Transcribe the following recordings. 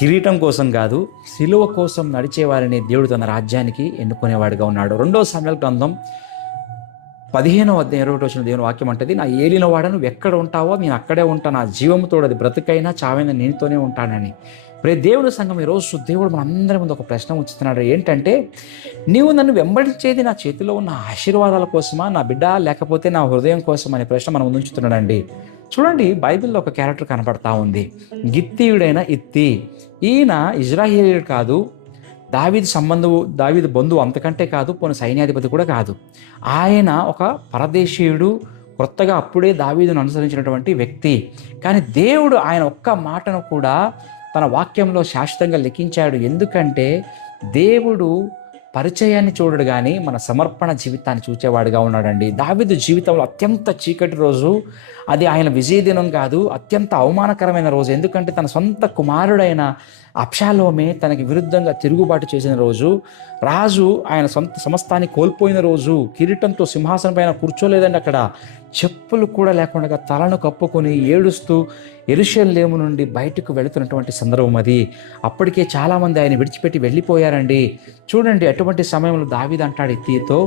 కిరీటం కోసం కాదు, సిలువ కోసం నడిచేవారిని దేవుడు తన రాజ్యానికి ఎన్నుకునేవాడిగా ఉన్నాడు. 2 సమూయేలు గ్రంథం 15వ అధ్యాయం 21 దేవుని వాక్యం అంటది, నా ఏలిన వాడ నువ్వు ఎక్కడ ఉంటావో నేను అక్కడే ఉంటాను, నా జీవముతోడు అది బ్రతుకైనా చావైనా నేనుతోనే ఉంటానని. దేవుని సంఘం ఈరోజు దేవుడు మనందరి ముందు ఒక ప్రశ్న ఉంచుతున్నాడు. ఏంటంటే, నీవు నన్ను వెంబడించేది నా చేతిలో ఉన్న ఆశీర్వాదాల కోసమా, నా బిడ్డ, లేకపోతే నా హృదయం కోసం అనే ప్రశ్న మనం ముందు ఉంచుతున్నాడండి. చూడండి, బైబిల్లో ఒక క్యారెక్టర్ కనబడతా ఉంది, గిత్తీయుడైన ఇత్తి. ఈయన ఇజ్రాయేలీయుడు కాదు, దావీదు బంధువు అంతకంటే కాదు, పోనీ సైన్యాధిపతి కూడా కాదు. ఆయన ఒక పరదేశీయుడు, కొత్తగా అప్పుడే దావీదును అనుసరించినటువంటి వ్యక్తి. కానీ దేవుడు ఆయన ఒక్క మాటను కూడా తన వాక్యంలో శాశ్వతంగా లిఖించాడు. ఎందుకంటే దేవుడు పరిచయాన్ని చూడడు కానీ మన సమర్పణ జీవితాన్ని చూచేవాడుగా ఉన్నాడండి. దావీదు జీవితంలో అత్యంత చీకటి రోజు అది ఆయన విజయదినం కాదు, అత్యంత అవమానకరమైన రోజు. ఎందుకంటే తన సొంత కుమారుడైన అబ్షాలోమే తనకి విరుద్ధంగా తిరుగుబాటు చేసిన రోజు, రాజు ఆయన సొంత సమస్తాన్ని కోల్పోయిన రోజు, కిరీటంతో సింహాసనం పైన కూర్చోలేదండి, అక్కడ చెప్పులు కూడా లేకుండా తలను కప్పుకొని ఏడుస్తూ యెరూషలేము నుండి బయటకు వెళుతున్నటువంటి సందర్భం అది. అప్పటికే చాలామంది ఆయన విడిచిపెట్టి వెళ్ళిపోయారండి. చూడండి, అటువంటి సమయంలో దావీదు అంటాడు ఇత్తీతో,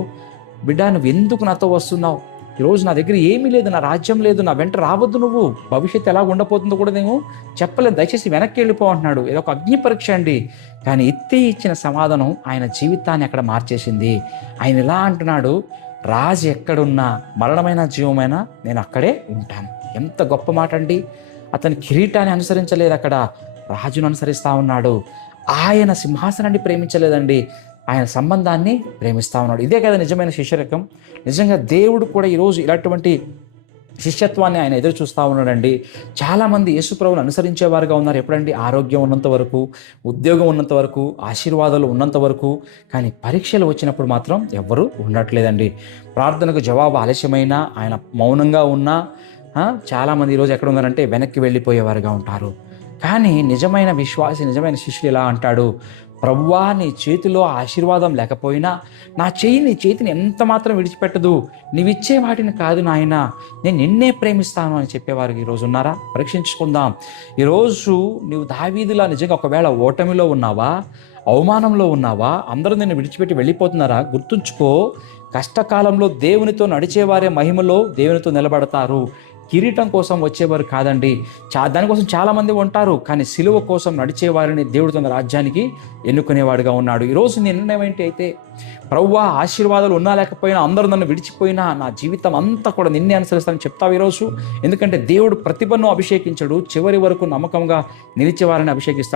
బిడ్డ, నువ్వు ఎందుకు నాతో వస్తున్నావు? ఈరోజు నా దగ్గర ఏమీ లేదు, నా రాజ్యం లేదు, నా వెంట రావద్దు, నువ్వు భవిష్యత్తు ఎలా ఉండబోతుందో కూడా నేను చెప్పలేదు, దయచేసి వెనక్కి వెళ్ళిపో అంటున్నాడు. ఇది ఒక అగ్ని పరీక్ష అండి. కానీ ఇత్తి ఇచ్చిన సమాధానం ఆయన జీవితాన్ని అక్కడ మార్చేసింది. ఆయన ఇలా అంటున్నాడు, రాజు ఎక్కడున్నా, మరణమైన జీవమైనా నేను అక్కడే ఉంటాను. ఎంత గొప్ప మాట అండి. అతని కిరీటాన్ని అనుసరించలేదు, అక్కడ రాజును అనుసరిస్తూ ఉన్నాడు. ఆయన సింహాసనాన్ని ప్రేమించలేదండి, ఆయన సంబంధాన్ని ప్రేమిస్తూ ఉన్నాడు. ఇదే కదా నిజమైన శిష్యరకం. నిజంగా దేవుడు కూడా ఈరోజు ఇలాంటి శిష్యత్వాన్ని ఆయన ఎదురు చూస్తూ ఉన్నాడండి. చాలామంది యేసుప్రభువును అనుసరించేవారుగా ఉన్నారు. ఎప్పుడండి? ఆరోగ్యం ఉన్నంత వరకు, ఉద్యోగం ఉన్నంత వరకు, ఆశీర్వాదాలు ఉన్నంత వరకు. కానీ పరీక్షలు వచ్చినప్పుడు మాత్రం ఎవ్వరూ ఉండట్లేదండి. ప్రార్థనకు జవాబు ఆలస్యమైనా, ఆయన మౌనంగా ఉన్నా చాలామంది ఈరోజు ఎక్కడ ఉన్నారంటే వెనక్కి వెళ్ళిపోయేవారుగా ఉంటారు. కానీ నిజమైన విశ్వాసి, నిజమైన శిష్యుడు ఇలా అంటాడు, ప్రభువా, నీ చేతిలో ఆశీర్వాదం లేకపోయినా నా నీ చేతిని ఎంత మాత్రం విడిచిపెట్టదు, నీవిచ్చే వాటిని కాదు నాయన, నేను నిన్నే ప్రేమిస్తాను అని చెప్పేవారు ఈరోజు ఉన్నారా? పరీక్షించుకుందాం. ఈరోజు నీవు దావీదులా నిజంగా ఒకవేళ ఓటమిలో ఉన్నావా, అవమానంలో ఉన్నావా, అందరూ నిన్ను విడిచిపెట్టి వెళ్ళిపోతున్నారా? గుర్తుంచుకో, కష్టకాలంలో దేవునితో నడిచేవారే మహిమలో దేవునితో నిలబడతారు. కిరీటం కోసం వచ్చేవారు కాదండి. దానికోసం చాలామంది ఉంటారు, కానీ సిలువ కోసం నడిచేవారిని దేవుడు తన రాజ్యానికి ఎన్నుకునేవాడుగా ఉన్నాడు. ఈరోజు నీ నిర్ణయం ఏంటి అయితే, ప్రభువా, ఆశీర్వాదాలు ఉన్నా లేకపోయినా, అందరూ నన్ను విడిచిపోయినా నా జీవితం అంతా కూడా నిన్నే అనుసరిస్తానని చెప్తావు ఈరోజు. ఎందుకంటే దేవుడు ప్రతిభను అభిషేకించడు, చివరి వరకు నమ్మకంగా నిలిచేవారిని అభిషేకిస్తాడు.